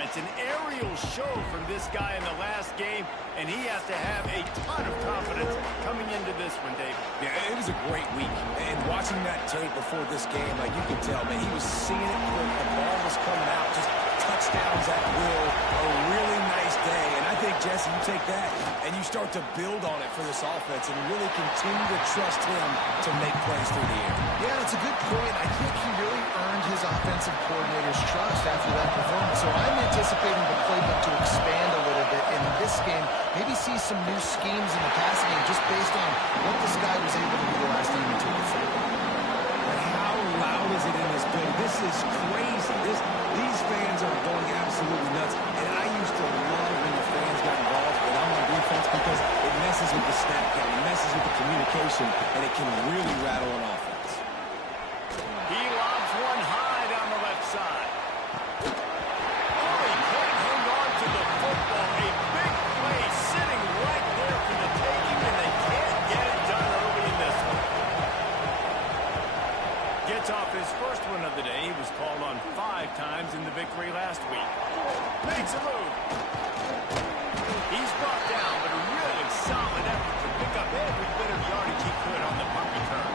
performance, an aerial show from this guy in the last game, and he has to have a ton of confidence coming into this one, David. Yeah, it was a great week, and watching that tape before this game, like you could tell, man, he was seeing it quick. The ball was coming out, just touchdowns at will. A really nice day, and I think, Jesse, you take that and you start to build on it for this offense and really continue to trust him to make plays through the air. Yeah, that's a good point. I think he really earned his offensive coordinator's trust after that performance. So I'm anticipating the playbook to expand a little bit in this game. Maybe see some new schemes in the passing game just based on what this guy was able to do the last time he took the field. How loud is it in this building? This is crazy. These fans are going absolutely nuts. And I used to love when the fans got involved when I'm on defense because it messes with the snap count, it messes with the communication, and it can really rattle an offense. He lobs one high down the left side. Oh, he can't hang on to the football. A big play sitting right there for the taking, and they can't get it done early in this one. Gets off his first one of the day. He was called on 5 times in the victory last week. Makes a move. He's brought down, but a really solid effort to pick up every bit of yardage he could on the punt return.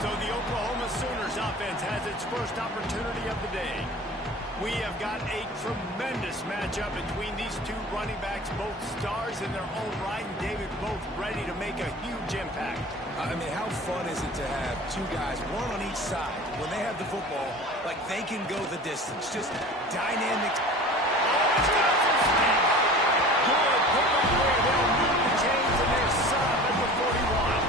So the Oklahoma Sooners offense has its first opportunity of the day. We have got a tremendous matchup between these two running backs, both stars in their own right, and David, both ready to make a huge impact. I mean, how fun is it to have two guys, one on each side, when they have the football, like they can go the distance, just dynamic. Good pick up there. They'll move the chains, and they're set up at the 41.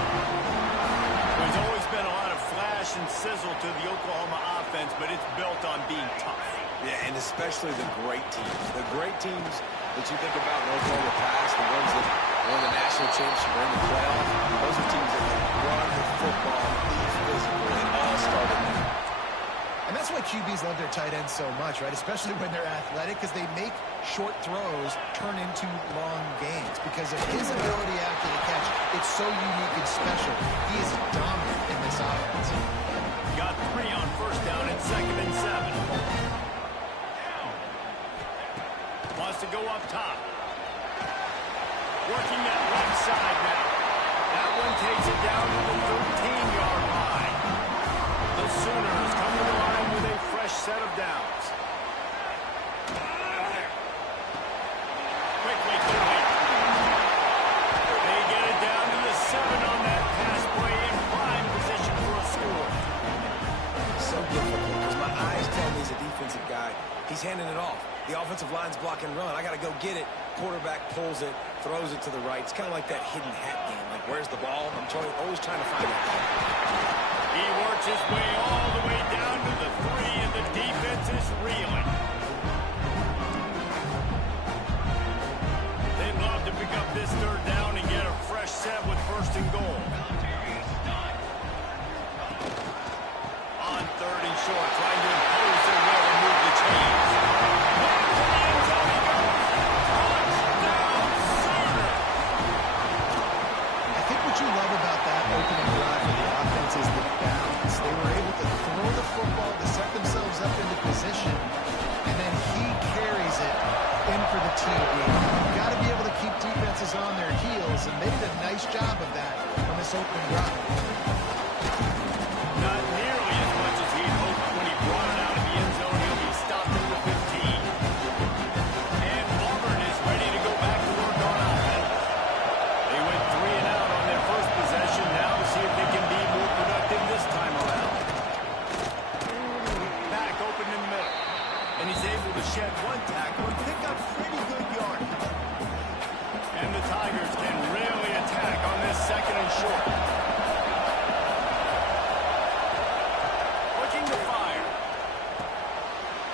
There's always been a lot of flash and sizzle to the Oklahoma offense, but it's built on being tough. Yeah, and especially the great teams. The great teams that you think about in Oklahoma past, the ones that won the national championship or in the playoff, those are teams that can run the football, be physical, and all started there. And that's why QBs love their tight ends so much, right? Especially when they're athletic, because they make short throws turn into long gains. Because of his ability after the catch, it's so unique and special. He is dominant in this offense. Got 3 on first down and 2nd and 7. Wants to go up top. Working that left side now. That one takes it down to the 13-yard line. The Sooners come to the line with a fresh set of downs. Quickly. They get it down to the 7 on that pass play in prime position for a score. So difficult because my eyes tell me he's a defensive guy. He's handing it off. The offensive line's block and run. I got to go get it. Quarterback pulls it, throws it to the right. It's kind of like that hidden hat game. Like, where's the ball? I'm always trying to find it. He works his way all the way down to the 3, and the defense is reeling. They'd love to pick up this 3rd down and get a fresh set with 1st and goal. On 3rd and short, trying to impose their will and move the chains. What you love about that opening drive for the offense is the balance. They were able to throw the football to set themselves up into position, and then he carries it in for the TD. You've got to be able to keep defenses on their heels, and they did a nice job of that on this opening drive. Not nearly as much as he'd hoped when he brought it out of the end zone. He'll be stopped at the 15. And Auburn is ready to go back to work on offense. They went 3 and out on their first possession. Now to see if they can be more productive this time around. Back open in the middle. And he's able to shed one tackle and pick up pretty good yardage. And the Tigers can really attack on this 2nd and short. Looking to fire.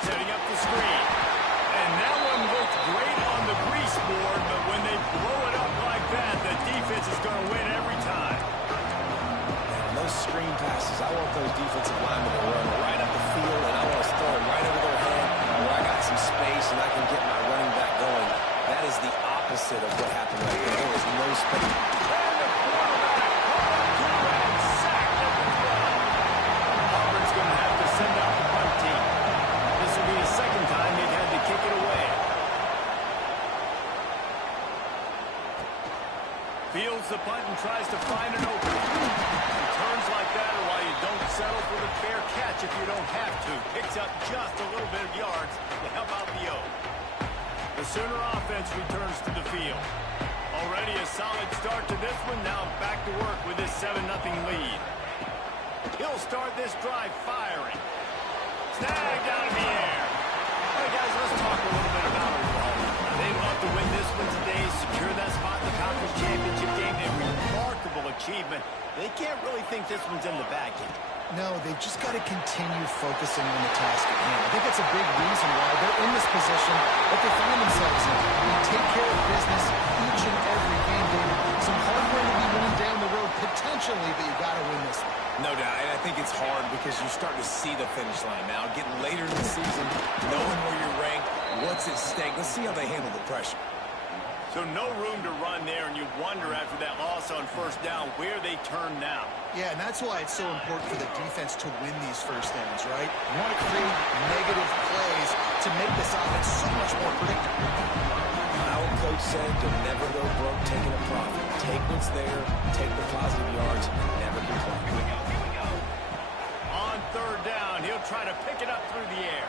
Setting up the screen. And that one looked great on the grease board, but when they blow it up like that, the defense is going to win every time. And those screen passes, I want those defensive linemen to run right up the field, and I want to throw it right over their head where I got some space and I can get my running back going. That is the opposite of what happened right there. There was no space. Auburn's going to have to send out the punt team. This will be the 2nd time they've had to kick it the punt and tries to find an opening. Returns like that are why you don't settle for the fair catch if you don't have to. Picks up just a little bit of yards to help out the O. The Sooner offense returns to the field. Already a solid start to this one. Now back to work with this 7-0 lead. He'll start this drive firing. Snagged out of the air. All right, guys, let's talk a little bit about Oklahoma. They'd love to win this one today, secure that spot in the conference championship game. A remarkable achievement. They can't really think this one's in the bag yet. No, they've just got to continue focusing on the task at hand. I think that's a big reason why they're in this position that they find themselves in. They take care of business each and every game, David. Some hardware to be won down the road, potentially, but you got to win this one. No doubt, and I think it's hard because you start to see the finish line now. Getting later in the season, knowing where you're ranked, what's at stake. Let's see how they handle the pressure. So no room to run there, and you wonder after that loss on first down where they turn now. Yeah, and that's why it's so important for the defense to win these first downs, right? You want to create negative plays to make this offense so much more predictable. Our coach said you'll never go broke taking a profit. Take what's there, take the positive yards, never complain. Here we go. On third down, he'll try to pick it up through the air.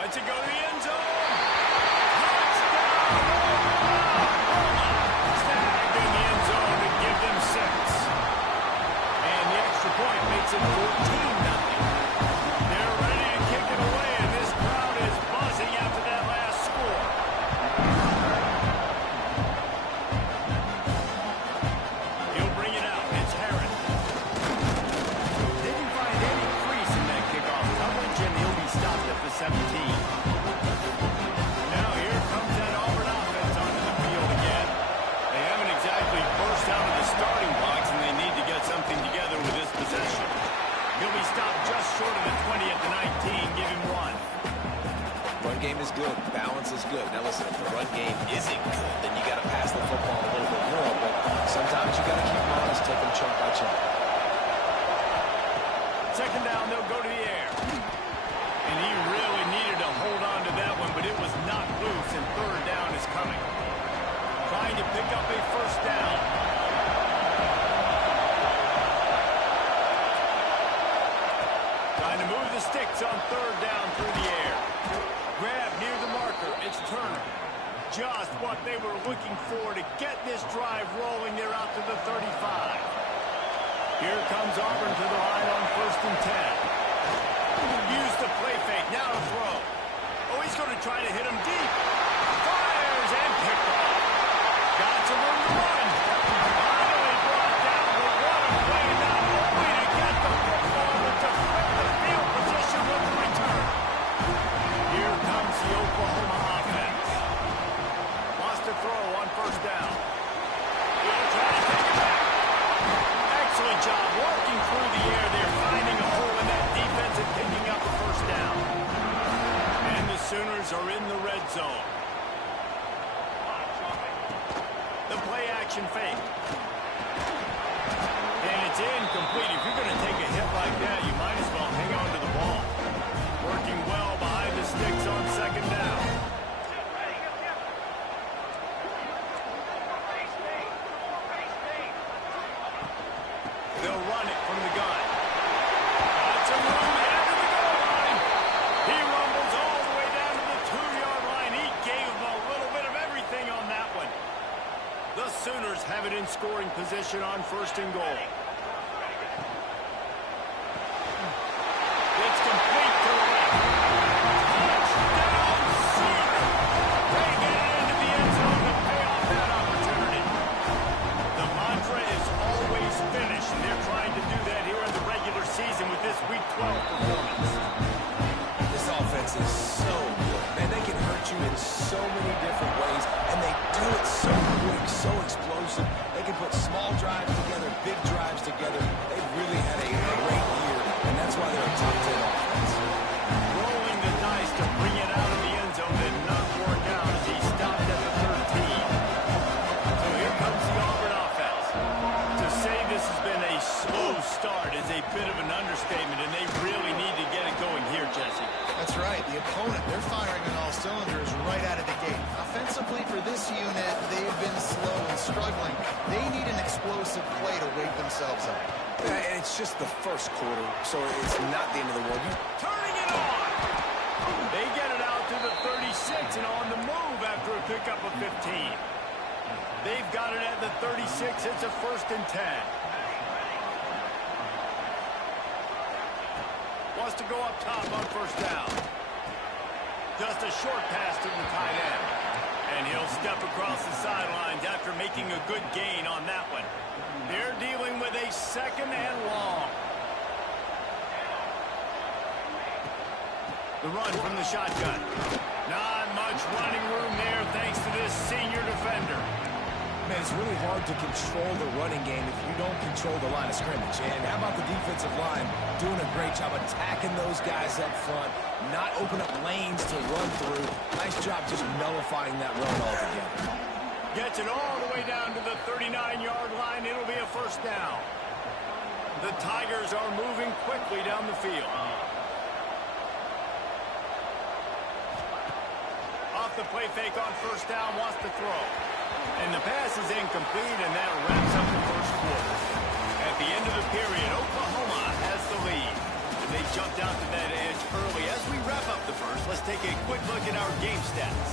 Lets it go to the end zone. Snagged in the end zone to give them 6. And the extra point makes it 14-0. They're ready to kick it away, and this crowd is buzzing after that last score. He'll bring it out. It's Harris. Didn't find any crease in that kickoff coverage, and he'll be stopped at the 17. Now here comes that Auburn offense onto the field again. They haven't exactly burst out of the starting blocks, and they need to get something together with this possession. He'll be stopped just short of the 20 at the 19. Give him 1. Run game is good. Balance is good. Now listen, if the run game isn't good, then you got to pass the football a little bit more. But sometimes you got to keep them honest, take them chunk by chunk. Second down, they'll go to the air. And he really needed to hold on to that one, but it was knocked loose, and third down is coming. Trying to pick up a first down. Trying to move the sticks on third down through the air. Grab near the marker. It's Turner. Just what they were looking for to get this drive rolling. They're out to the 35. Here comes Auburn to the line on 1st and 10. Use the play fake. Now to throw. Oh, he's going to try to hit him deep. Fires and picked off. Got some room to run. Finally brought down, but what a play. Not only to get the football, but to flip the field position with the return. Here comes the Oklahoma offense. Lost a throw on first down. He'll try to take it back. Excellent job working through the air there, finding a hole in that defense and picking up a first down. And the Sooners are in the red zone. The play action fake. And it's incomplete. If you're going to take a hit like that, you might as well hang on to the ball. Working well behind the sticks on second down. They'll run it from the gun. Got some room ahead of the goal line. He rumbles all the way down to the 2-yard line. He gave him a little bit of everything on that one. The Sooners have it in scoring position on 1st and goal. It's complete to the left. Touchdown, Sooner! They get it into the end zone to pay off that opportunity. The mantra is always finish, and they're trying to do that here in the regular season with this Week 12 performance. This offense is so good. Man, they can hurt you in so many different ways, and they do it so quick, so explosive. They can put small drives together, big drives together. They've really had a great year, and that's why they're a top 10 offense. Rolling the dice to bring it out of the end zone did not work out as he stopped at the 13. So here comes the Auburn offense. To say this has been a slow start is a bit of an understatement, and they really need to get it going here, Jesse. That's right. The opponent. They're firing on all cylinders right out of the gate. Offensively for this unit, they've been slow and struggling. They need an explosive play to wake themselves up. Yeah, and it's just the first quarter, so it's not the end of the world. Turning it on. They get it out to the 36 and on the move after a pickup of 15. They've got it at the 36. It's a 1st and 10. Wants to go up top on 1st down. Just a short pass to the tight end. And he'll step across the sidelines after making a good gain on that one. They're dealing with a 2nd and long. The run from the shotgun. Not much running room there thanks to this senior defender. Man, it's really hard to control the running game if you don't control the line of scrimmage. And how about the defensive line doing a great job attacking those guys up front, not open up lanes to run through. Nice job just nullifying that run altogether. Gets it all the way down to the 39-yard line. It'll be a 1st down. The Tigers are moving quickly down the field. Off the play fake on 1st down, wants to throw. And the pass is incomplete, and that wraps up the 1st quarter. At the end of the period, Oklahoma has the lead. And they jumped out to that edge early. As we wrap up the 1st, let's take a quick look at our game stats.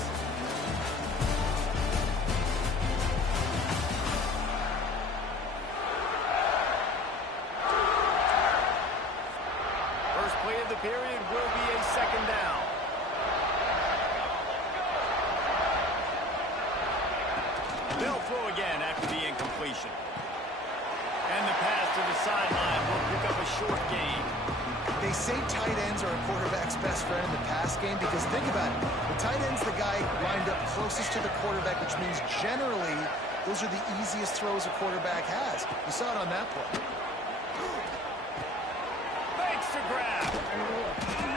First play of the period will be a 2nd down. They'll throw again after the incompletion. And the pass to the sideline will pick up a short gain. They say tight ends are a quarterback's best friend in the pass game because think about it. The tight end's the guy lined up closest to the quarterback, which means generally those are the easiest throws a quarterback has. You saw it on that play. Fakes to grab.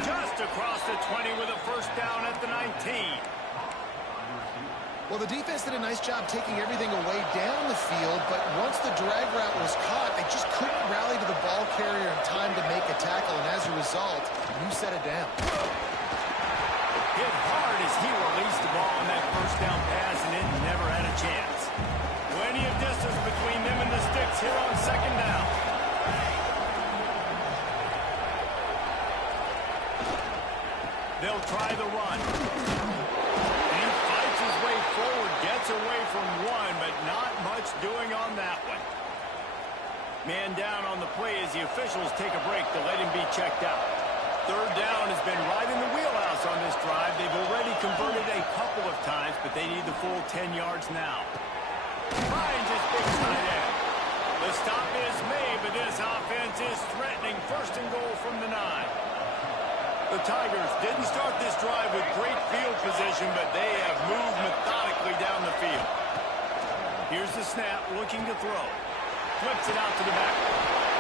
Just across the 20 with a 1st down at the 19. Well, the defense did a nice job taking everything away down the field, but once the drag route was caught, they just couldn't rally to the ball carrier in time to make a tackle, and as a result, you set it down. Hit hard as he released the ball on that 1st down pass, and it never had a chance. Plenty of distance between them and the sticks here on 2nd down. They'll try the run. Gets away from one, but not much doing on that one. Man down on the play as the officials take a break to let him be checked out. 3rd down has been right in the wheelhouse on this drive. They've already converted a couple of times, but they need the full 10 yards now. Finds his big tight end. The stop is made, but this offense is threatening 1st and goal from the 9. The Tigers didn't start this drive with great field position, but they have moved methodically down the field. Here's the snap, looking to throw. Flips it out to the back.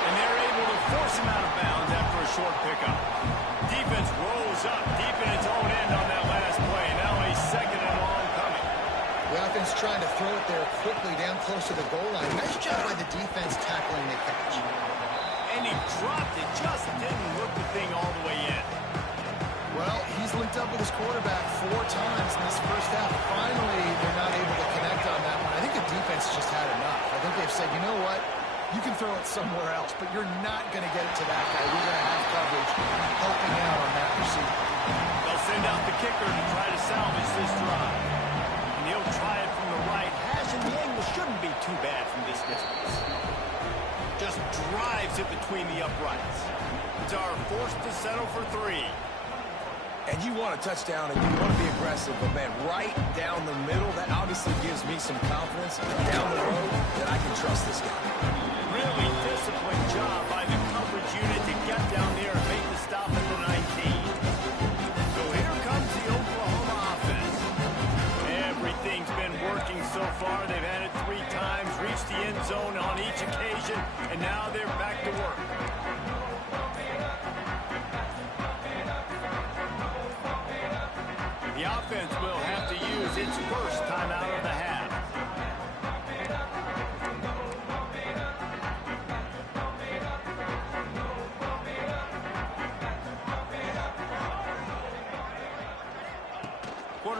And they're able to force him out of bounds after a short pickup. Defense rolls up deep in its own end on that last play. Now a 2nd and long coming. The offense trying to throw it there quickly down close to the goal line. Nice job by the defense tackling the catch. And he dropped it, just didn't look the thing all the way in. Well, he's linked up with his quarterback 4 times in this 1st half. Finally, they're not able to connect on that one. I think the defense just had enough. I think they've said, you know what? You can throw it somewhere else, but you're not going to get it to that guy. We're going to have coverage helping out on that receiver. They'll send out the kicker to try to salvage this drive. And he'll try it from the right hash, and the angle shouldn't be too bad from this distance. Just drives it between the uprights. It's our forced to settle for 3. And you want a touchdown and you want to be aggressive, but man, right down the middle, that obviously gives me some confidence down the road that I can trust this guy. Really disciplined job by the coverage unit to get down there and make the stop at the 19. So here comes the Oklahoma offense. Everything's been working so far. They've had it 3 times, reached the end zone on each occasion, and now they're back to work. The offense will have to use its first timeout of the half.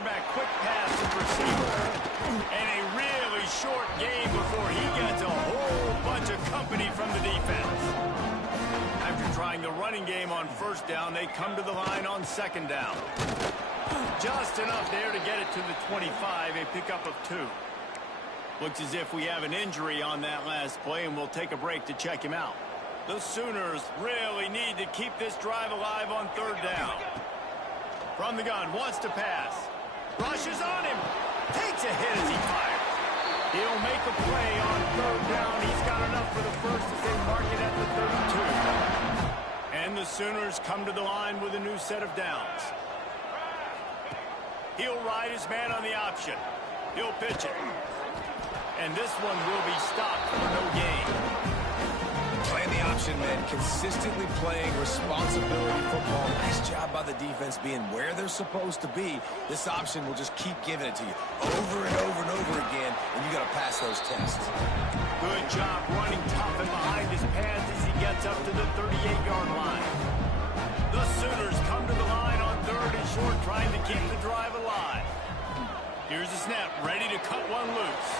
quarterback quick pass to the receiver. And a really short game before he gets a whole bunch of company from the defense. After trying the running game on first down, they come to the line on second down. Just enough there to get it to the 25, a pickup of 2. Looks as if we have an injury on that last play, and we'll take a break to check him out. The Sooners really need to keep this drive alive on third down. From the gun, wants to pass. Rushes on him. Takes a hit as he fires. He'll make a play on third down. He's got enough for the first as they mark it at the 32. And the Sooners come to the line with a new set of downs. He'll ride his man on the option. He'll pitch it. And this one will be stopped for no gain. Playing the option, man. Consistently playing responsibility football. Nice job by the defense being where they're supposed to be. This option will just keep giving it to you over and over and over again, and you got to pass those tests. Good job running tough and behind his pads as he gets up to the 38-yard line. The Sooners come to the line on third and short, trying to keep the drive alive. Here's the snap, ready to cut one loose.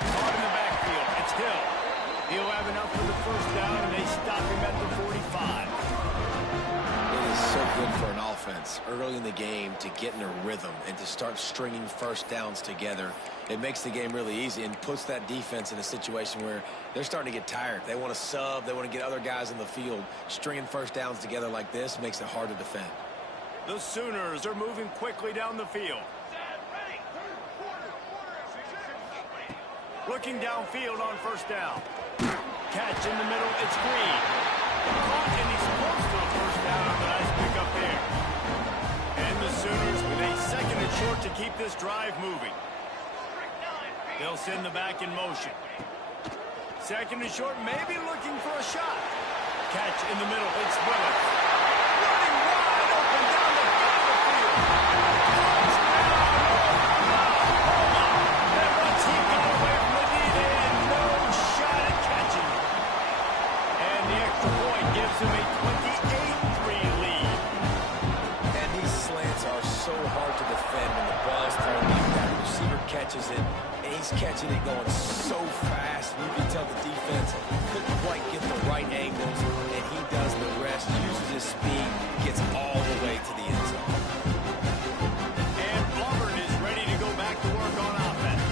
Caught in the backfield. It's Hill. He'll have enough for the first down, and they stop him at the 45. It is so good for an offense early in the game to get in a rhythm and to start stringing first downs together. It makes the game really easy and puts that defense in a situation where they're starting to get tired. They want to sub. They want to get other guys in the field. Stringing first downs together like this makes it hard to defend. The Sooners are moving quickly down the field. Looking downfield on first down. Catch in the middle, it's Green. Caught, and he's close to a first down on the nice pickup there. And the Sooners with a second and short to keep this drive moving. They'll send the back in motion. Second and short, maybe looking for a shot. Catch in the middle, it's Willis. Running wide open down the middle of the field. And once he got away from the knee, they had no shot at catching it. And the extra point gives him a 28-3 lead. And these slants are so hard to defend when the ball's thrown like that. The receiver catches it, and he's catching it going so fast. You can tell the defense couldn't quite get the right angles, and he does the rest, uses his speed, gets all the way to the end zone. And Auburn is ready to go back to work on offense.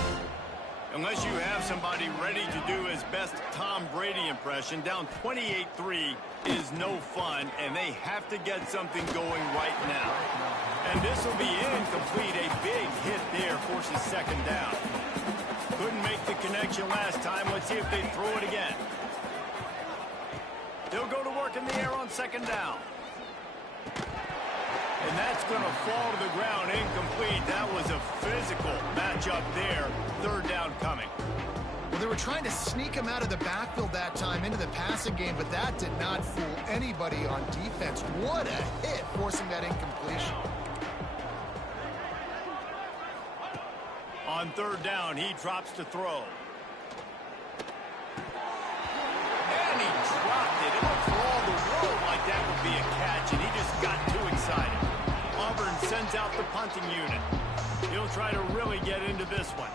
Unless you have somebody ready to do his best Tom Brady impression, down 28-3 is no fun, and they have to get something going right now. And this will be incomplete. A big hit there forces second down. Couldn't make the connection last time. Let's see if they throw it again. They'll go to work in the air on second down. And that's going to fall to the ground incomplete. That was a physical matchup there. Third down coming. Well, they were trying to sneak him out of the backfield that time into the passing game, but that did not fool anybody on defense. What a hit, forcing that incompletion. On third down, he drops to throw. And he dropped it. It looked for all the world like that would be a catch, and he just got too excited. Auburn sends out the punting unit. He'll try to really get into this one.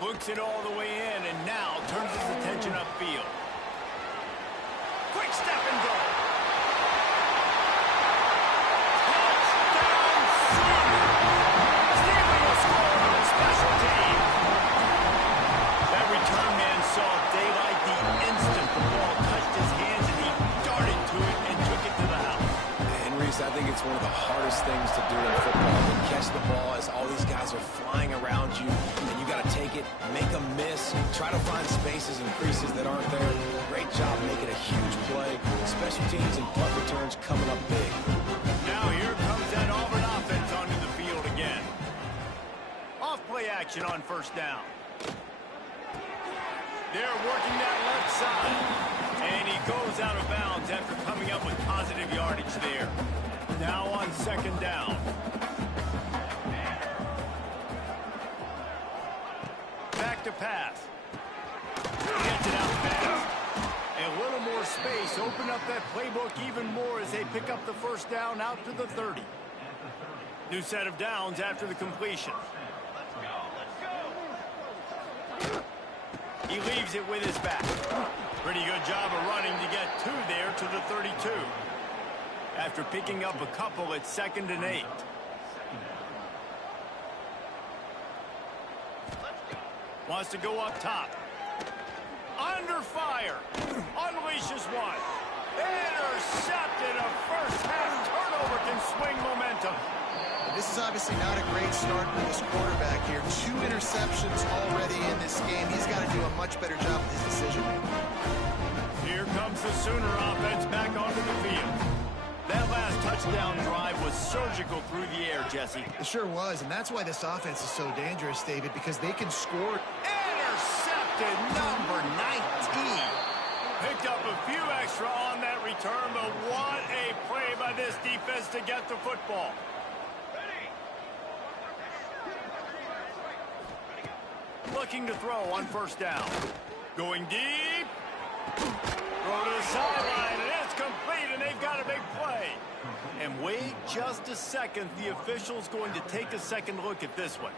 Looks it all the way in, and now turns his attention upfield. Quick step and go. Touchdown, Sooners! Stealing a score on special teams. That return man saw daylight the instant the ball touched his hands, and he darted to it and took it to the house. And Reese, I think it's one of the hardest things to do in football, to catch the ball as all these guys are flying around you, and you got to take it, make a miss, try to find spaces and creases that aren't there. Great job making a huge play. Special teams and punt returns coming up big. Now here comes that Auburn offense onto the field again. Off play action on first down. They're working that left side. And he goes out of bounds after coming up with positive yardage there. Now on second down. Back to pass. Gets it out fast. A little more space backs open up that playbook even more as they pick up the first down out to the 30. New set of downs after the completion. He leaves it with his back. Pretty good job of running to get two there to the 32. After picking up a couple, it's 2nd and 8. Wants to go up top. Under fire. Unleashes one. Intercepted. A first half turnover can swing momentum. This is obviously not a great start for this quarterback here. 2 interceptions already in this game. He's got to do a much better job with his decision making. Here comes the Sooner offense back onto the field. That last touchdown drive was surgical through the air, Jesse. It sure was, and that's why this offense is so dangerous, David, because they can score. Intercepted, number 19. Picked up a few extra on that return, but what a play by this defense to get the football. Looking to throw on first down. Going deep. Throw to the sideline, and it's complete, and they've got a big play. And wait just a second. The official's going to take a second look at this one.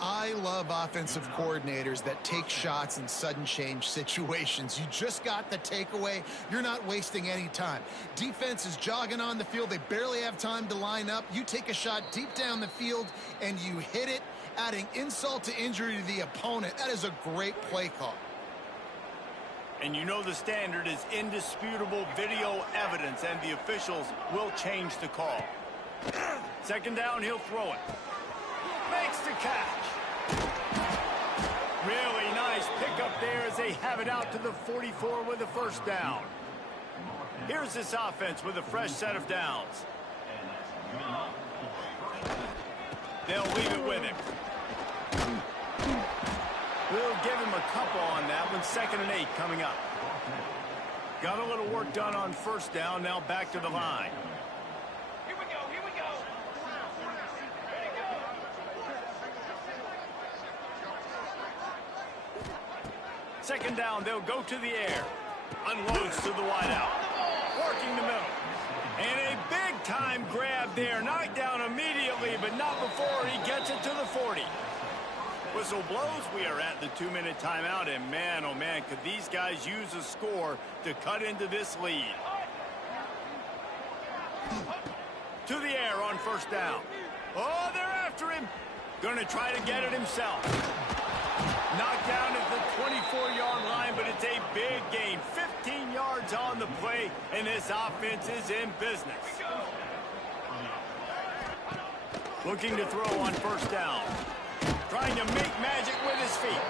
I love offensive coordinators that take shots in sudden change situations. You just got the takeaway. You're not wasting any time. Defense is jogging on the field. They barely have time to line up. You take a shot deep down the field, and you hit it, adding insult to injury to the opponent. That is a great play call. And you know the standard is indisputable video evidence, and the officials will change the call. 2nd down, he'll throw it. Makes the catch. Really nice pickup there as they have it out to the 44 with the first down. Here's this offense with a fresh set of downs. They'll leave it with him. We'll give him a couple on that one. 2nd and 8 coming up. Got a little work done on first down. Now back to the line. Here we go. Here we go. Ready, go. 2nd down. They'll go to the air. Unloads to the wideout. Working the middle. And a big-time grab there. Knocked down immediately, but not before he gets it to the 40. Whistle blows. We are at the 2-minute timeout, and man, oh man, could these guys use a score to cut into this lead. To the air on first down. Oh, they're after him. Going to try to get it himself. Knocked down at the 24-yard line, but it's a big gain. 15 yards on the play, and this offense is in business. Looking to throw on first down. Trying to make magic with his feet.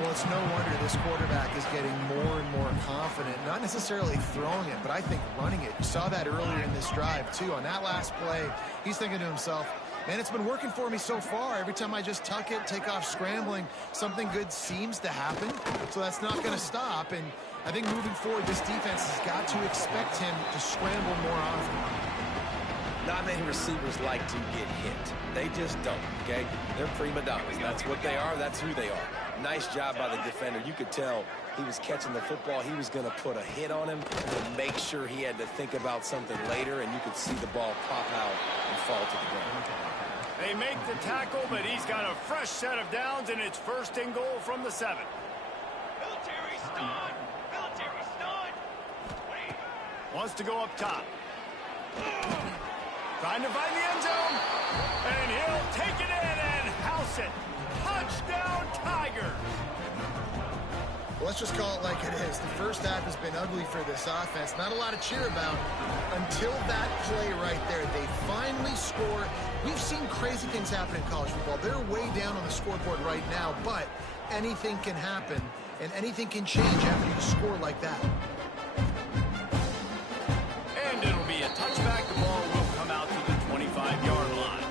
Well, it's no wonder this quarterback is getting more and more confident. Not necessarily throwing it, but I think running it. You saw that earlier in this drive, too. On that last play, he's thinking to himself, man, it's been working for me so far. Every time I just tuck it, take off scrambling, something good seems to happen. So that's not going to stop. And I think moving forward, this defense has got to expect him to scramble more often. Not many receivers like to get hit. They just don't, okay? They're prima donnas. That's what they are. That's who they are. Nice job by the defender. You could tell he was catching the football. He was going to put a hit on him to make sure he had to think about something later, and you could see the ball pop out and fall to the ground. They make the tackle, but he's got a fresh set of downs, and it's 1st and goal from the 7. Military stun. Military stun. Wants to go up top. Trying to find the end zone. And he'll take it in and house it. Touchdown, Tigers. Well, let's just call it like it is. The first half has been ugly for this offense. Not a lot to cheer about until that play right there. They finally score. We've seen crazy things happen in college football. They're way down on the scoreboard right now, but anything can happen, and anything can change after you score like that. And it'll be a touchback. The ball will come out to the 25-yard line.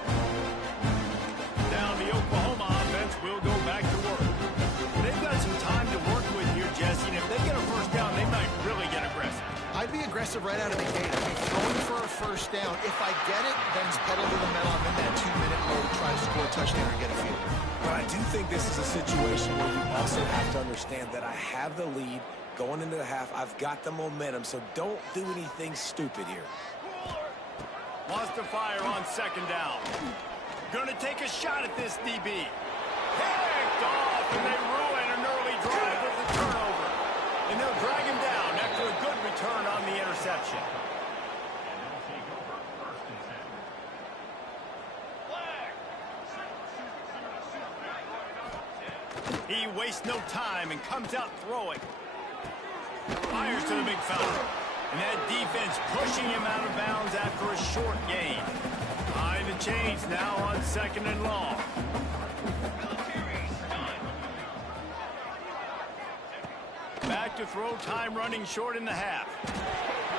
Now the Oklahoma offense will go back to work. They've got some time to work with here, Jesse, and if they get a first down, they might really get aggressive. I'd be aggressive right out of the gate. I'd be throwing for a first down. If I get it, then it's pedal to the metal. I'm in that 2-minute mode to try to score a touchdown and get a field. But I do think this is a situation where you also have to understand that I have the lead. going into the half, I've got the momentum, so don't do anything stupid here. Wants to fire on second down. Gonna take a shot at this DB. Picked off, and they ruin an early drive with the turnover. And they'll drag him down after a good return on the interception. He wastes no time and comes out throwing. Fires to the big fella. And that defense pushing him out of bounds after a short gain. Behind the chains now on second and long. Back to throw, time running short in the half.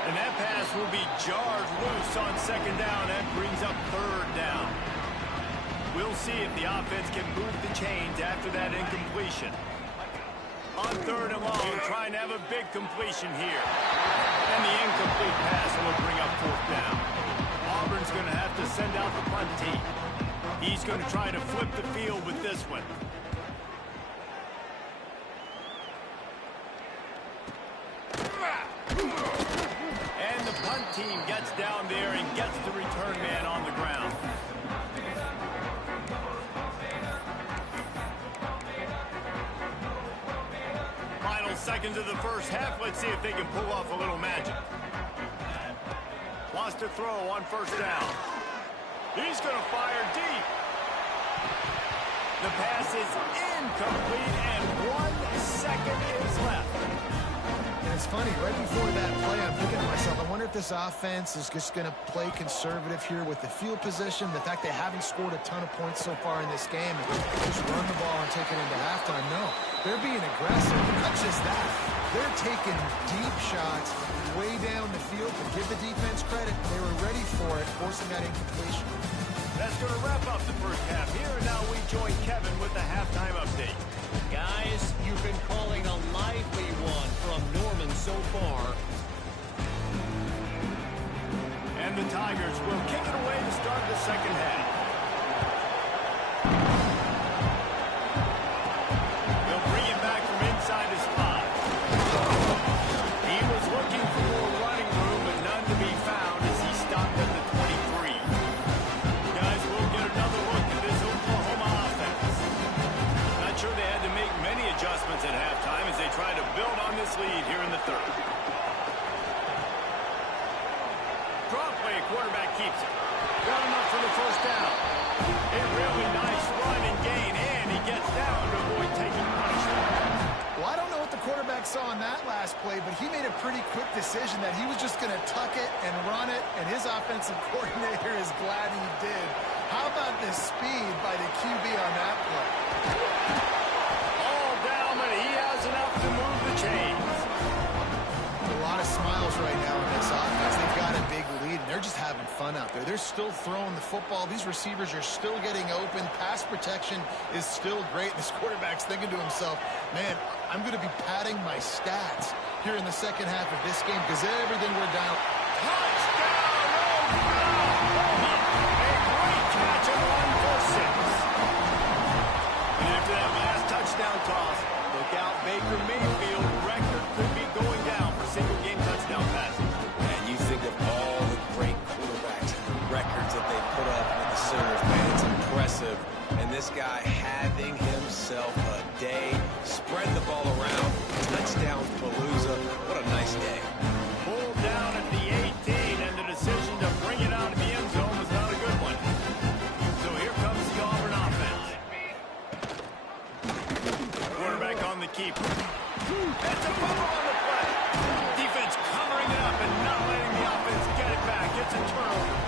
And that pass will be jarred loose on second down. That brings up third down. We'll see if the offense can move the chains after that incompletion. On third and long, trying to have a big completion here. And the incomplete pass will bring up fourth down. Auburn's going to have to send out the punt team. He's going to try to flip the field with this one. And the punt team gets down there and gets the return man on the ground. Final seconds of the first half. Let's see if they can pull off a little magic. Wants to throw on first down. He's going to fire deep. The pass is incomplete, and 1 second is left. And it's funny, right before that play, I'm thinking to myself, I wonder if this offense is just going to play conservative here with the field position, the fact they haven't scored a ton of points so far in this game, and just run the ball and take it into halftime. No, they're being aggressive. Not just that, they're taking deep shots way down the field. To give the defense credit, they were ready for it, forcing that incompletion. That's going to wrap up the first half here, and now we join Kevin with the halftime update. Guys, you've been calling a lively one from Norman so far. And the Tigers will kick it away to start the second half. They'll bring it back from inside his spot. He was looking for more running room, but none to be found as he stopped at the 23. Guys, we'll get another look at this Oklahoma offense. Not sure they had to make many adjustments at halftime as they try to build on this lead here in the third. Draw play, quarterback keeps it. Got enough for the first down. A really nice run and gain, and he gets down to avoid taking punishment. Well, I don't know what the quarterback saw on that last play, but he made a pretty quick decision that he was just going to tuck it and run it, and his offensive coordinator is glad he did. How about the speed by the QB on that play? All down, but he has enough to move the chains. A lot of smiles right now in this offense. They've got a big lead, and they're just having fun out there. They're still throwing the football. These receivers are still getting open. Pass protection is still great. This quarterback's thinking to himself, man, I'm going to be padding my stats here in the second half of this game because everything we're down. Touchdown! A great catch and run for 6. And after that last touchdown toss, look out, Baker Mayfield record could be going down for single-game touchdown passes. And you think of all the great quarterbacks and the records that they put up with the Sooners, man, it's impressive. And this guy having himself a day, spread the ball around, touchdown Palooza. What a nice day. Pulled down at the 18, and the decision to bring it out of the end zone was not a good one. So here comes the Auburn offense. Quarterback on the keeper. That's a fumble on the play. Defense covering it up and not letting the offense get it back. It's a turnover.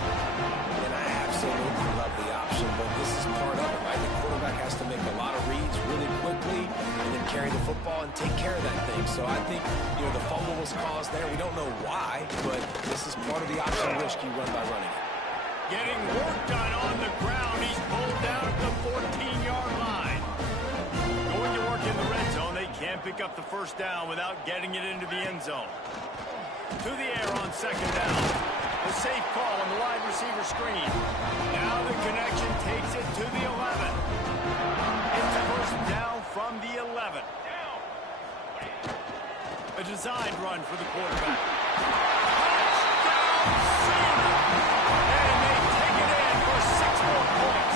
And I absolutely love the option, but this is part of it, right? The quarterback has to make a lot of reads really quickly and then carry the football and take care of that thing. So I think, the fumble was caused there. We don't know why, but this is part of the option risk you run by running it. Getting work done on the ground. He's pulled down at the 14-yard line. Going to work in the red zone. They can't pick up the first down without getting it into the end zone. To the air on second down. A safe call on the wide receiver screen. Now the connection takes it to the 11. It's first down from the 11. A designed run for the quarterback. Touchdown, Seaman! And they take it in for 6 more points.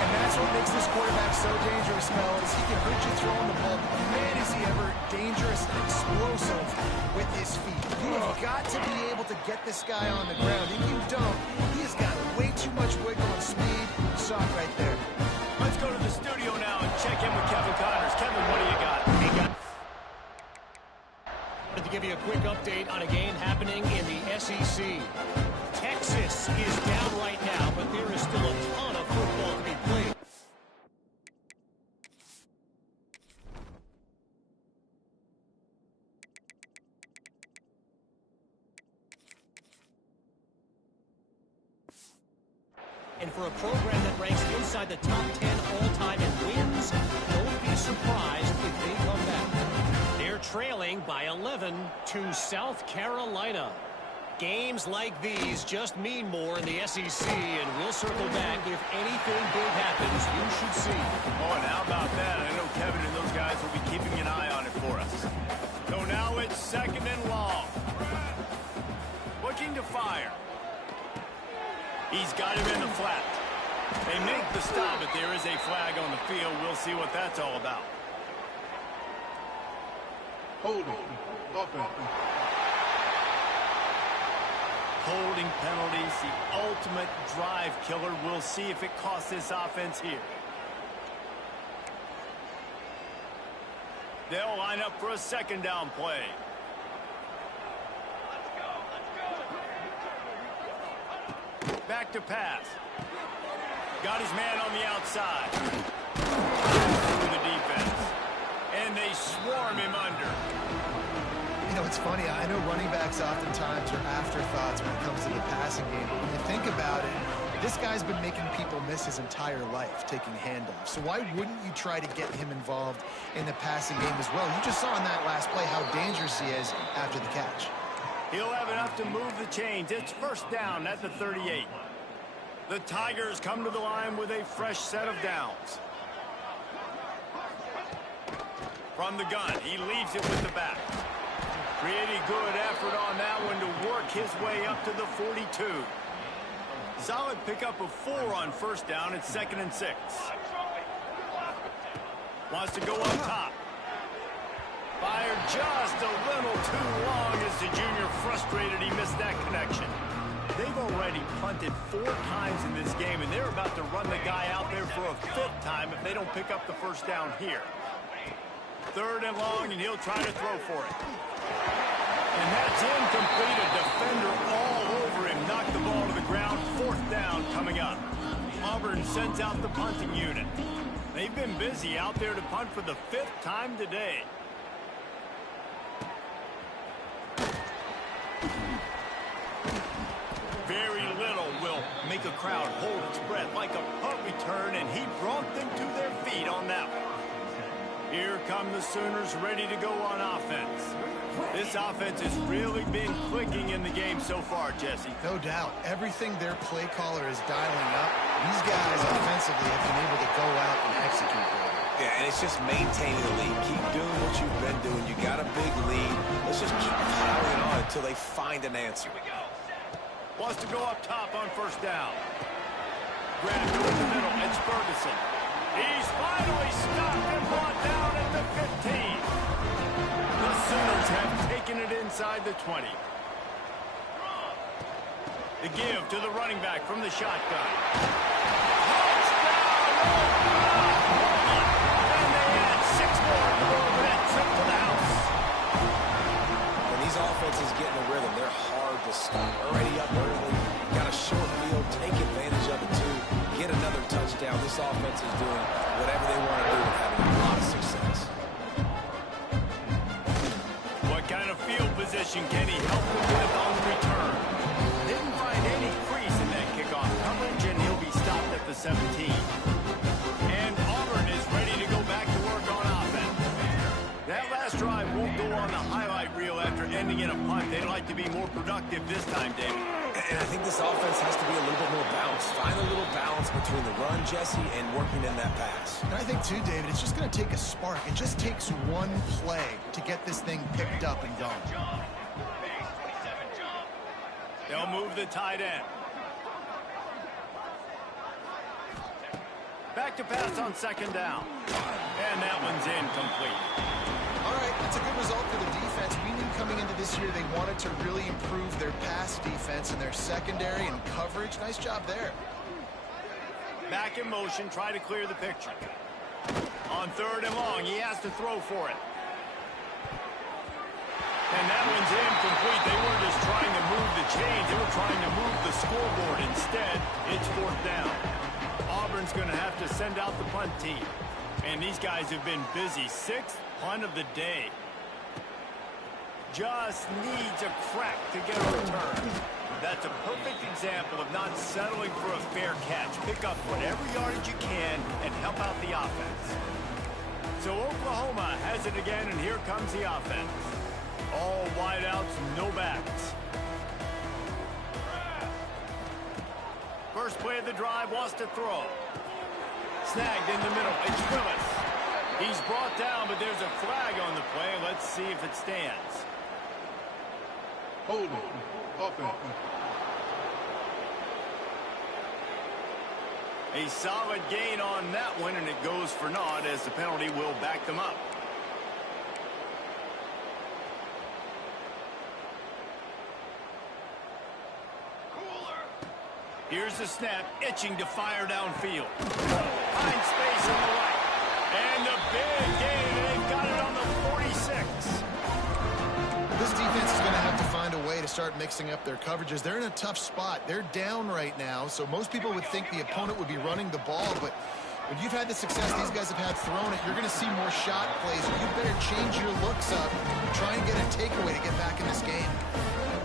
And that's what makes this quarterback so dangerous, fellas. He can hurt you throwing the ball. But man, is he ever dangerous and explosive with his feet. You have got to be able to get this guy on the ground. If you don't, he has got way too much wiggle and speed. You saw it right there. Let's go to the studio now and check in with Kevin Connors. Kevin, what do you got? To give you a quick update on a game happening in the SEC. Texas is down right now, but there is still a ton of football to be played. And for a program that ranks inside the top 10 all-time in wins, don't be surprised if they come back. They're trailing by 11 to South Carolina. Games like these just mean more in the SEC, and we'll circle back if anything big happens. You should see. Oh, and how about that? I know Kevin and those guys will be keeping an eye on it for us. So now it's 2nd and long. Looking to fire. He's got him in the flat. They make the stop, but there is a flag on the field. We'll see what that's all about. Holding penalties, the ultimate drive killer. We'll see if it costs this offense here. They'll line up for a 2nd down play. Back to pass. Got his man on the outside. Through the defense. And they swarm him under. You know, it's funny. I know running backs oftentimes are afterthoughts when it comes to the passing game. But when you think about it, this guy's been making people miss his entire life taking handoffs. So why wouldn't you try to get him involved in the passing game as well? You just saw in that last play how dangerous he is after the catch. He'll have enough to move the chains. It's 1st down at the 38. The Tigers come to the line with a fresh set of downs. From the gun, he leaves it with the back. Pretty good effort on that one to work his way up to the 42. Solid pickup of 4 on 1st down. It's 2nd and 6. Wants to go up top. Fired just a little too long as the junior frustrated he missed that connection. They've already punted 4 times in this game, and they're about to run the guy out there for a 5th time if they don't pick up the 1st down here. 3rd and long, and he'll try to throw for it. And that's incomplete. A defender all over him. Knocked the ball to the ground. 4th down coming up. Auburn sends out the punting unit. They've been busy out there to punt for the 5th time today. Very little will make a crowd hold its breath like a punt return, and he brought them to their feet on that one. Here come the Sooners ready to go on offense. This offense has really been clicking in the game so far, Jesse. No doubt. Everything their play caller is dialing up, these guys offensively have been able to go out and execute. Yeah, and it's just maintaining the lead. Keep doing what you've been doing. You got a big lead. Let's just keep piling on until they find an answer. Here we go. Wants to go up top on 1st down. Grabbed over the middle. It's Ferguson. He's finally stopped and brought down at the 15. The Sooners have taken it inside the 20. The give to the running back from the shotgun. And they add 6 more to go over that trip to the house. When these offenses get in a rhythm, they're hard to stop. Already up early, got a short field, take advantage of it too. Get another touchdown. This offense is doing whatever they want to do and having a lot of success. What kind of field position can he help them with on the return? Didn't find any crease in that kickoff coverage, and he'll be stopped at the 17. And Auburn is ready to go back to work on offense. That last drive won't go on the highlight reel after ending in a punt. They'd like to be more productive this time, David. And I think this offense has to be a little bit more balanced. Find a little balance between the run, Jesse, and working in that pass. And I think, too, David, it's just going to take a spark. It just takes one play to get this thing picked up and going. They'll move the tight end. Back to pass on second down. And that one's incomplete. All right, that's a good result for the defense. We knew coming into this year they wanted to really improve their pass defense and their secondary and coverage. Nice job there. Back in motion, try to clear the picture. On third and long, he has to throw for it. And that one's incomplete. They weren't just trying to move the chains. They were trying to move the scoreboard. Instead, it's fourth down. Auburn's going to have to send out the punt team. And these guys have been busy. Sixth punt of the day. Just needs a crack to get a return. That's a perfect example of not settling for a fair catch. Pick up whatever yardage you can and help out the offense. So Oklahoma has it again, and here comes the offense. All wideouts, no backs. First play of the drive, wants to throw. Snagged in the middle. It's Willis. He's brought down, but there's a flag on the play. Let's see if it stands. Hold it. Offense. A solid gain on that one, and it goes for naught as the penalty will back them up. Here's the snap, itching to fire downfield. Finds space on the right. And the big gain, they've got it on the 46. This defense is going to have to find a way to start mixing up their coverages. They're in a tough spot. They're down right now, so most people would think the opponent would be running the ball, but when you've had the success these guys have had throwing it, you're going to see more shot plays. You better change your looks up, try and get a takeaway to get back in this game.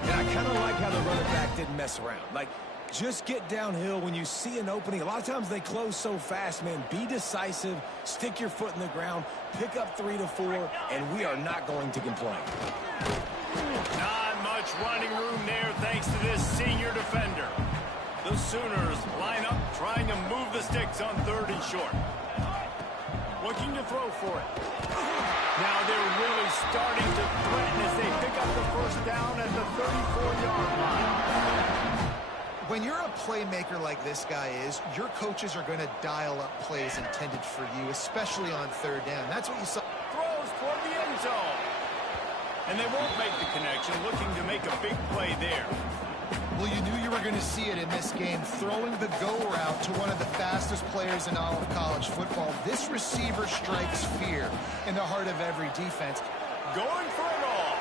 And I kind of like how the running back didn't mess around. Like, just get downhill when you see an opening. A lot of times they close so fast, man. Be decisive, stick your foot in the ground, pick up 3 to 4, and we are not going to complain. Not much running room there thanks to this senior defender. The Sooners line up trying to move the sticks on third and short. Looking to throw for it. Now they're really starting to threaten as they pick up the first down at the 34-yard line. When you're a playmaker like this guy is, your coaches are going to dial up plays intended for you, especially on third down. That's what you saw. Throws toward the end zone. And they won't make the connection, looking to make a big play there. Well, you knew you were going to see it in this game, throwing the go route to one of the fastest players in all of college football. This receiver strikes fear in the heart of every defense. Going for it all.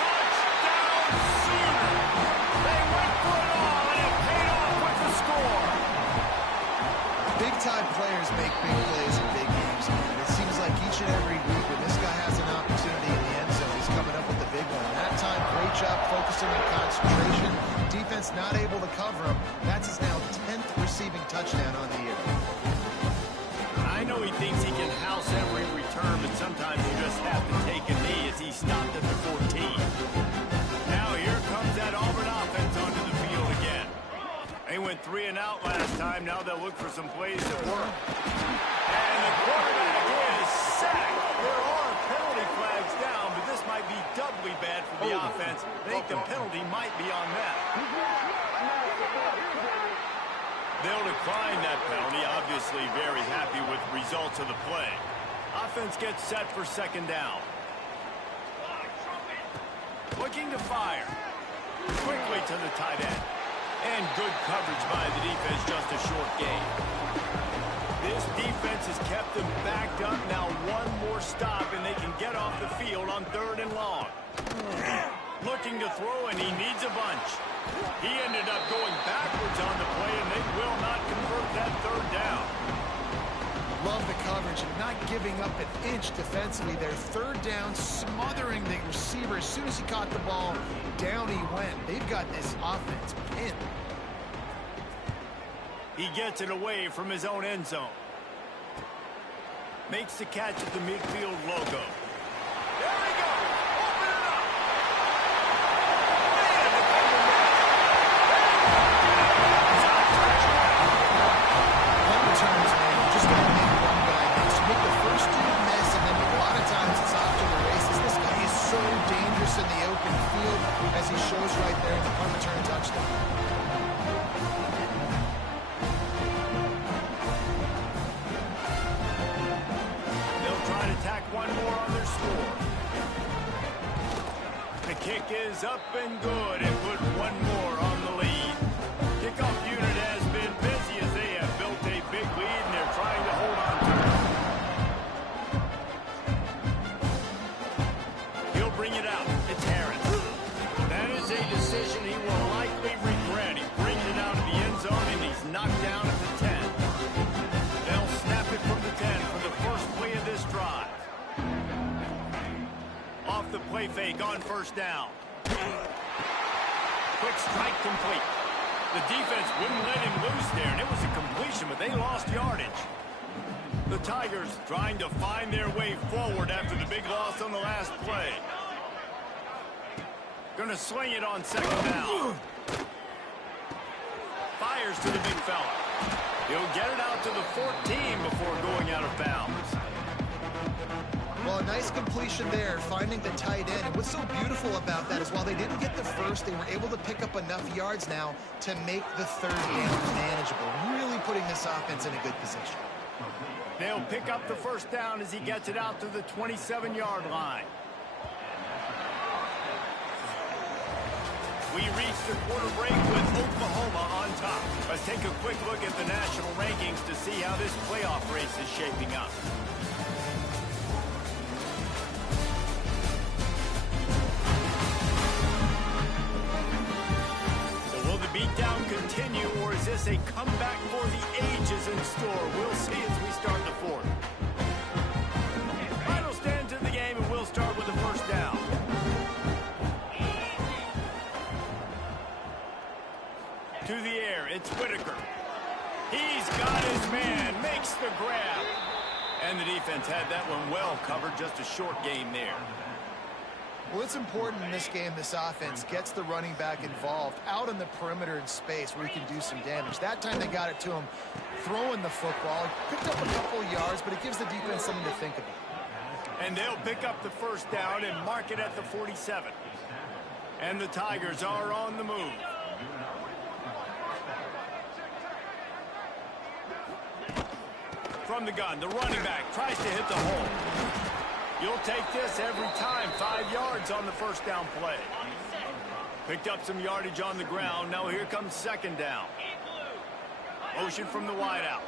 Touchdown, Sooner. They went for it all, and it paid off with the score. Big-time players make big plays in big games. And it seems like each and every week when this guy has an opportunity in the end zone, he's coming up with the big one. That time, great job focusing on concentration. Defense not able to cover him. That's his now 10th receiving touchdown on the year. I know he thinks he can house every return, but sometimes you just have to take a knee as he stopped at the 14. Now here comes that Auburn offense onto the field again. They went 3 and out last time. Now they'll look for some plays that work. And the quarterback is sacked. There are penalty flags down, but this might be doubly bad for the offense. I think the penalty might be on them. They'll decline that penalty, obviously very happy with the results of the play. Offense gets set for second down. Looking to fire. Quickly to the tight end. And good coverage by the defense, just a short gain. This defense has kept them backed up. Now one more stop, and they can get off the field on third and long. Looking to throw, and he needs a bunch. He ended up going backwards on the play, and they will not convert that third down. Love the coverage, not giving up an inch defensively. Their third down, smothering the receiver. As soon as he caught the ball, down he went. They've got this offense pinned. He gets it away from his own end zone. Makes the catch at the midfield logo. There he goes. Open it up. Man, the defender open field, as he shows right there in the punt return touchdown. They'll try to tack one more on their score. The kick is up and good and put one more on the lead. Kickoff unit has been busy as they have built a big lead and they're trying to hold on to it. He'll bring it out. It's Harris. That is a decision he will likely regret. He brings it out of the end zone and he's knocked down at the 10. They'll snap it from the 10 for the first play of this drive. Off the play fake on first down. Quick strike complete. The defense wouldn't let him loose there, and it was a completion, but they lost yardage. The Tigers trying to find their way forward after the big loss on the last play. Gonna sling it on second down. Fires to the big fella. He'll get it out to the 14 before going out of bounds. Well, a nice completion there, finding the tight end. And what's so beautiful about that is while they didn't get the first, they were able to pick up enough yards now to make the third down manageable, really putting this offense in a good position. They'll pick up the first down as he gets it out to the 27-yard line. We reach the quarter break with Oklahoma on top. Let's take a quick look at the national rankings to see how this playoff race is shaping up. Beatdown continue, or is this a comeback for the ages in store? We'll see as we start the fourth. Final stand in the game, and we'll start with the first down. To the air, it's Whitaker. He's got his man, makes the grab. And the defense had that one well covered, just a short gain there. Well, it's important in this game, this offense gets the running back involved out on the perimeter in space where he can do some damage. That time they got it to him throwing the football. Picked up a couple yards, but it gives the defense something to think about. And they'll pick up the first down and mark it at the 47. And the Tigers are on the move. From the gun, the running back tries to hit the hole. You'll take this every time. 5 yards on the first down play. Picked up some yardage on the ground. Now here comes second down. Motion from the wideout.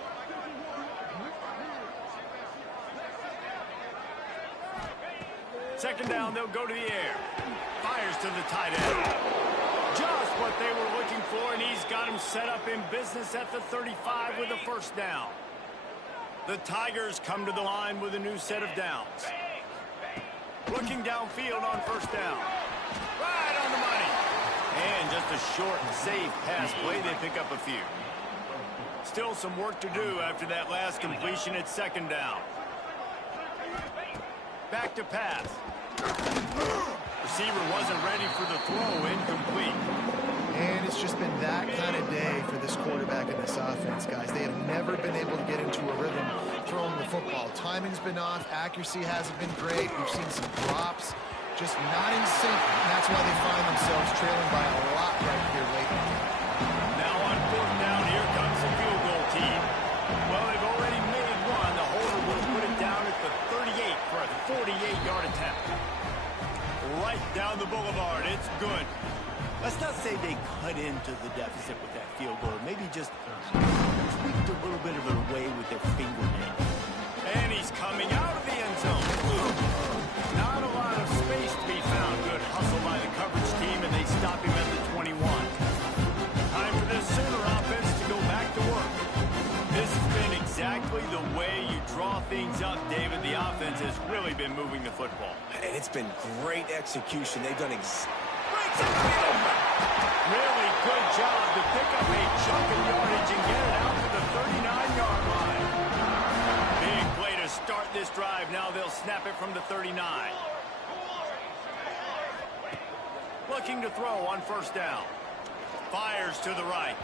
Second down, they'll go to the air. Fires to the tight end. Just what they were looking for, and he's got him set up in business at the 35 with a first down. The Tigers come to the line with a new set of downs. Looking downfield on first down. Right on the money. And just a short, safe pass play. They pick up a few. Still some work to do after that last completion at second down. Back to pass. Receiver wasn't ready for the throw. Incomplete. And it's just been that kind of day for this quarterback and this offense, guys. They have never been able to get into a rhythm throwing the football. Timing's been off. Accuracy hasn't been great. We've seen some drops. Just not in sync. And that's why they find themselves trailing by a lot right here late in the game. Now on fourth down, here comes the field goal team. Well, they've already made one. The holder will put it down at the 38 for a 48-yard attempt. Right down the boulevard. It's good. Let's not say they cut into the deficit with that field goal. Maybe just tweaked a little bit of it away with their fingernail. And he's coming out of the end zone. Not a lot of space to be found. Good hustle by the coverage team, and they stop him at the 21. Time for this Sooner offense to go back to work. This has been exactly the way you draw things up, David. The offense has really been moving the football. And it's been great execution. They've done Really good job to pick up a chunk of yardage and get it out to the 39-yard line. Big play to start this drive. Now they'll snap it from the 39. Looking to throw on first down. Fires to the right.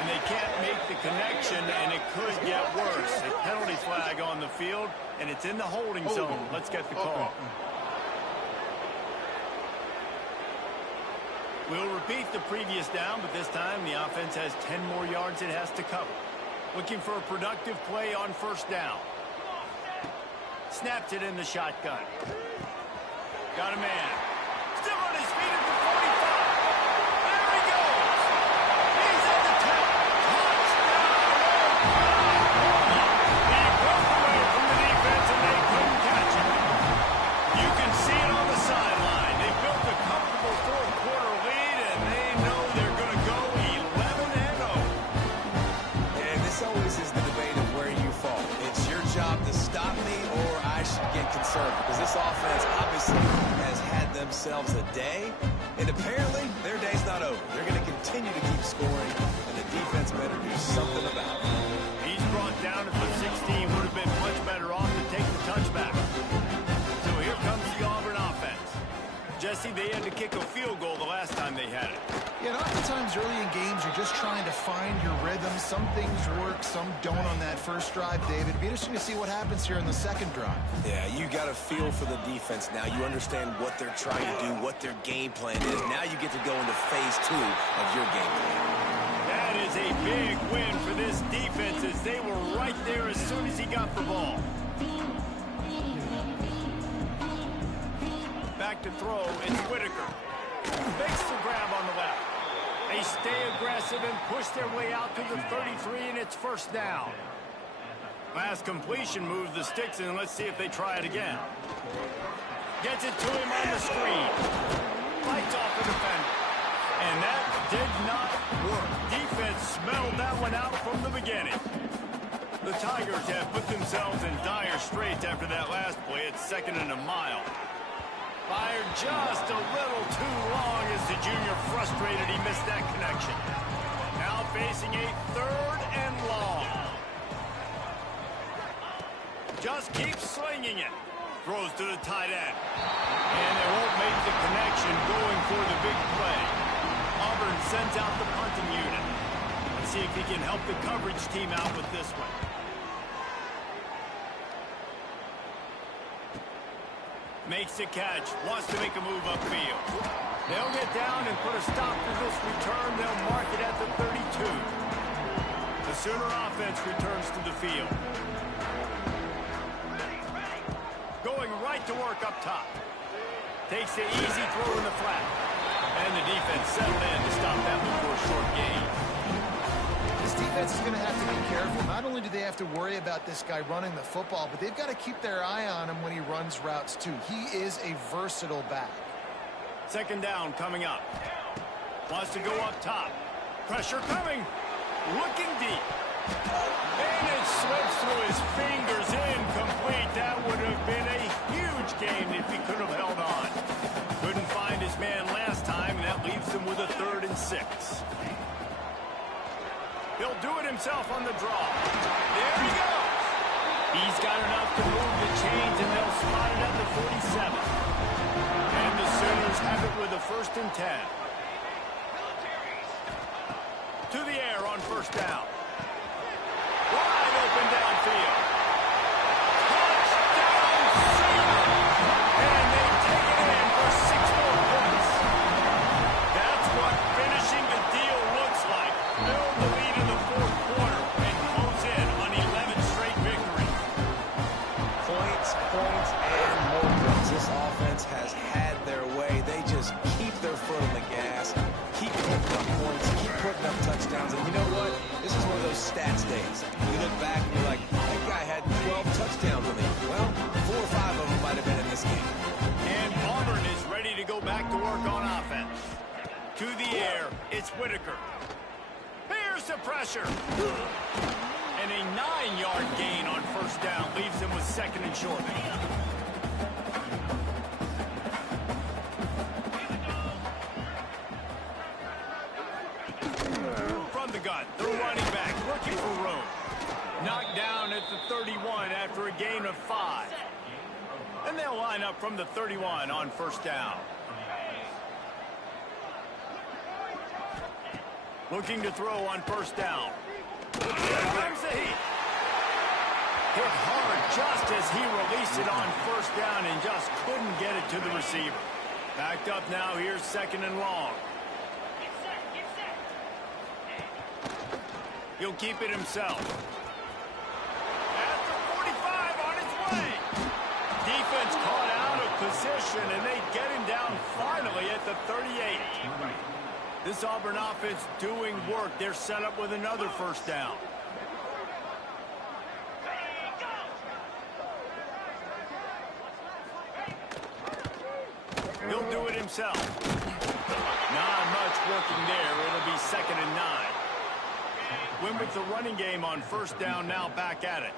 And they can't make the connection, and it could get worse. A penalty flag on the field, and it's in the holding zone. Let's get the call. We'll repeat the previous down, but this time the offense has 10 more yards it has to cover. Looking for a productive play on first down. Snapped it in the shotgun. Got a man. Still on his feet at the 45. There he goes. He's at the 10. Touchdown, Oklahoma. He broke away from the defense and they couldn't catch him. You can see it on the sideline. They built a comfortable fourth-quarter lead, and they know they're going to go 11-0. And this always is the debate of where you fall. It's your job to stop me, or I should get concerned, because this offense obviously has had themselves a day, and apparently their day's not over. They're going to continue to keep scoring, and the defense better do something about it. He's brought down at the 16. Would have been much better off to take the touchback. So here comes the Auburn offense. Jesse, they had to kick a field goal the last time they had it. Yeah, and oftentimes early in games, you're just trying to find your rhythm. Some things work, some don't on that first drive, David. It'd be interesting to see what happens here in the second drive. Yeah, you got a feel for the defense now. You understand what they're trying to do, what their game plan is. Now you get to go into phase 2 of your game plan. That is a big win for this defense as they were right there as soon as he got the ball. Back to throw, it's Whitaker. Makes the grab on the left. They stay aggressive and push their way out to the 33, and it's first down. Last completion moved the sticks, and let's see if they try it again. Gets it to him on the screen. Fights off the defender. And that did not work. Defense smelled that one out from the beginning. The Tigers have put themselves in dire straits after that last play. It's second and a mile. Fired just a little too long as the junior frustrated he missed that connection. Now facing a third and long. Just keeps slinging it. Throws to the tight end. And they won't make the connection going for the big play. Auburn sends out the punting unit. Let's see if he can help the coverage team out with this one. Makes the catch, wants to make a move upfield. They'll get down and put a stop to this return. They'll mark it at the 32. The Sooner offense returns to the field. Going right to work up top. Takes the easy throw in the flat. And the defense settled in to stop that one for a short gain. This defense is going to have to be careful. Not only do they have to worry about this guy running the football, but they've got to keep their eye on him when he runs routes too. He is a versatile back. Second down coming up. Wants to go up top. Pressure coming. Looking deep. And it slips through his fingers. Incomplete. That would have been a huge gain if he could have held on. Couldn't find his man last time, and that leaves him with a 3rd and 6. He'll do it himself on the draw. There he goes. He's got enough to move the chains, and they'll spot it at the 47. And the Sooners have it with a 1st and 10. To the air on first down. Wide open downfield. Touchdown, Sooners! And they take it in for 6 more points. That's what finishing the deal looks like. Build the lead in the 4th quarter and close in on 11 straight victories. Points, and more points. This offense has had their way. They just keep their foot on the gas, keep putting up points, keep putting up touchdowns. And you know what? This is one of those stats days. You look back and you're like, that guy had 12 touchdowns on him. Well, 4 or 5 of them might have been in this game. And Auburn is ready to go back to work on offense. To the air, it's Whitaker. Here's the pressure. And a 9-yard gain on first down leaves him with 2nd and short. From the gun, the running back looking for room. Knocked down at the 31 after a gain of 5. And they'll line up from the 31 on first down. Looking to throw on first down. Here comes the heat. Hit hard just as he released it on first down and just couldn't get it to the receiver. Backed up now, here's 2nd and long. He'll keep it himself. At the 45 on its way. Defense caught out of position, and they get him down finally at the 38. This Auburn offense doing work. They're set up with another first down. He'll do it himself. Not much working there. It'll be 2nd and 9. Win with the running game on first down, now back at it.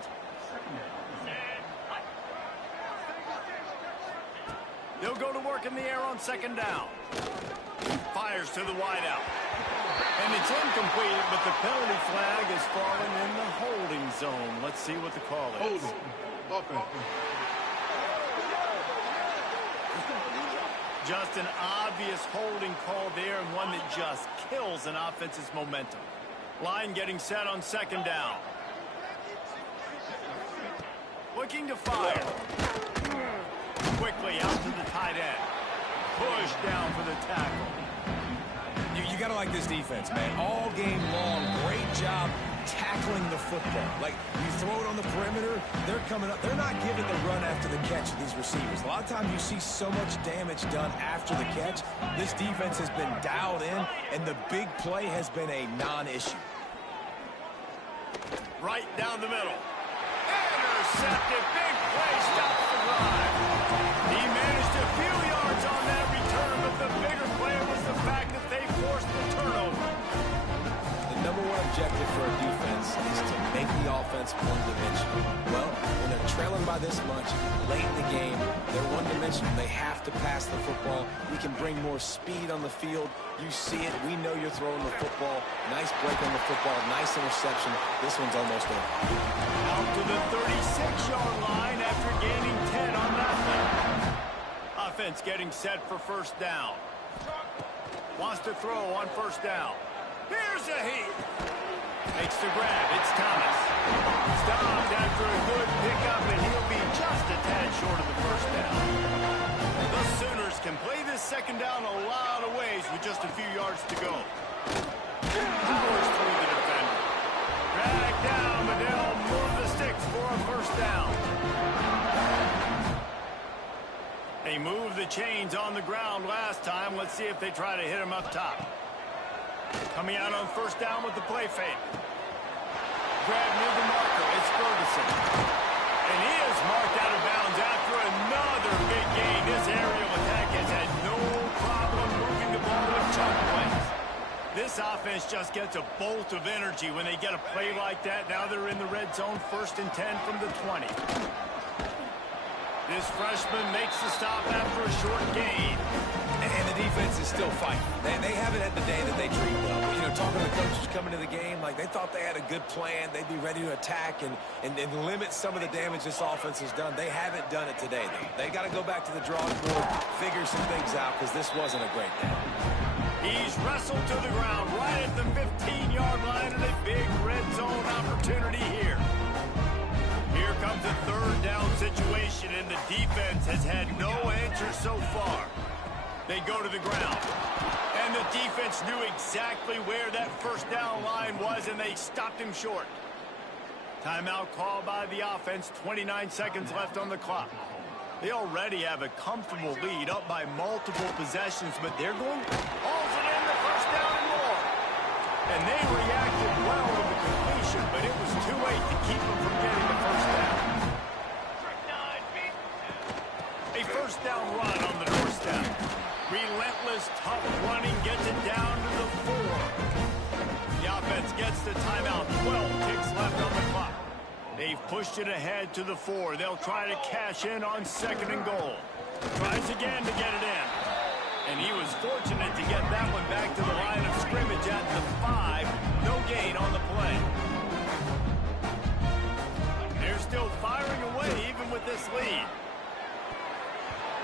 They'll go to work in the air on 2nd down. Fires to the wideout. And it's incomplete, but the penalty flag has fallen in the holding zone. Let's see what the call is. Just an obvious holding call there, and one that just kills an offense's momentum. Line getting set on 2nd down. Looking to fire. Quickly out to the tight end. Push down for the tackle. You got to like this defense, man. All game long, great job tackling the football. Like, you throw it on the perimeter, they're coming up. They're not giving the run after the catch to these receivers. A lot of times you see so much damage done after the catch. This defense has been dialed in, and the big play has been a non-issue. Right down the middle. Intercepted. Big play. Stops the drive. He managed a few yards on that return, but the bigger play was the fact that they forced the turnover. The number one objective for a defense is to make the offense one-dimensional. Well, when they're trailing by this much, late in the game, they're one-dimensional. They have to pass the football. We can bring more speed on the field. You see it. We know you're throwing the football. Nice break on the football. Nice interception. This one's almost over. Out to the 36-yard line after gaining 10 on that one. Offense getting set for first down. Wants to throw on first down. Here's a heat. Makes the grab. It's Thomas. Stopped after a good pickup, and he'll be just a tad short of the first down. The Sooners can play this 2nd down a lot of ways with just a few yards to go. Powers through the defender. Drag down, but they'll move the sticks for a first down. They moved the chains on the ground last time. Let's see if they try to hit him up top. Coming out on first down with the play fake. Grab near the marker. It's Ferguson. And he is marked out of bounds after another big gain. This aerial attack has had no problem moving the ball with chunk plays. This offense just gets a bolt of energy when they get a play like that. Now they're in the red zone, 1st and 10 from the 20. This freshman makes the stop after a short gain. And the defense is still fighting. They haven't had the day that they treat well. But, you know, talking to the coaches coming to the game, like they thought they had a good plan. They'd be ready to attack and limit some of the damage this offense has done. They haven't done it today, though. They got to go back to the drawing board, figure some things out, because this wasn't a great day. He's wrestled to the ground right at the 15-yard line, and a big red zone opportunity here. Here comes a 3rd down situation, and the defense has had no answer so far. They go to the ground, and the defense knew exactly where that first down line was, and they stopped him short. Timeout called by the offense, 29 seconds left on the clock. They already have a comfortable lead, up by multiple possessions, but they're going all for in the first down and more. And they reacted well with the completion, but it was too late to keep them from getting the first down. A first down run on the doorstep. Relentless, tough running gets it down to the 4. The offense gets the timeout. 12 ticks left on the clock. They've pushed it ahead to the 4. They'll try to cash in on 2nd and goal. Tries again to get it in. And he was fortunate to get that one back to the line of scrimmage at the 5. No gain on the play. They're still firing away even with this lead.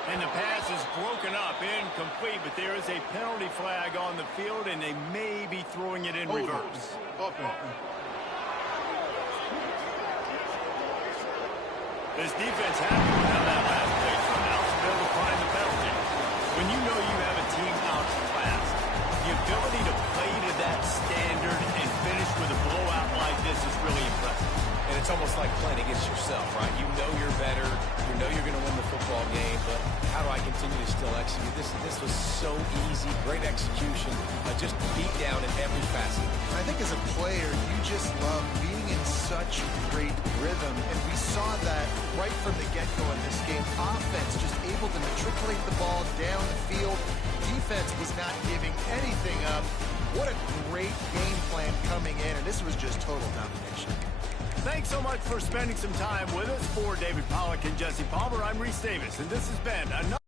And the pass is broken up, incomplete, but there is a penalty flag on the field, and they may be throwing it in reverse. This defense happy with how that last play turned out to be able to find the penalty. When you know you have a team out fast, the ability to play to that standard and finish with a blowout almost like playing against yourself, right? You know you're better. You know you're going to win the football game, but how do I continue to still execute? This was so easy. Great execution. Just beat down in every facet. I think as a player, you just love being in such great rhythm, and we saw that right from the get-go in this game. Offense just able to matriculate the ball down the field. Defense was not giving anything up. What a great game plan coming in, and this was just total domination. Thanks so much for spending some time with us. For David Pollack and Jesse Palmer, I'm Reese Davis, and this has been another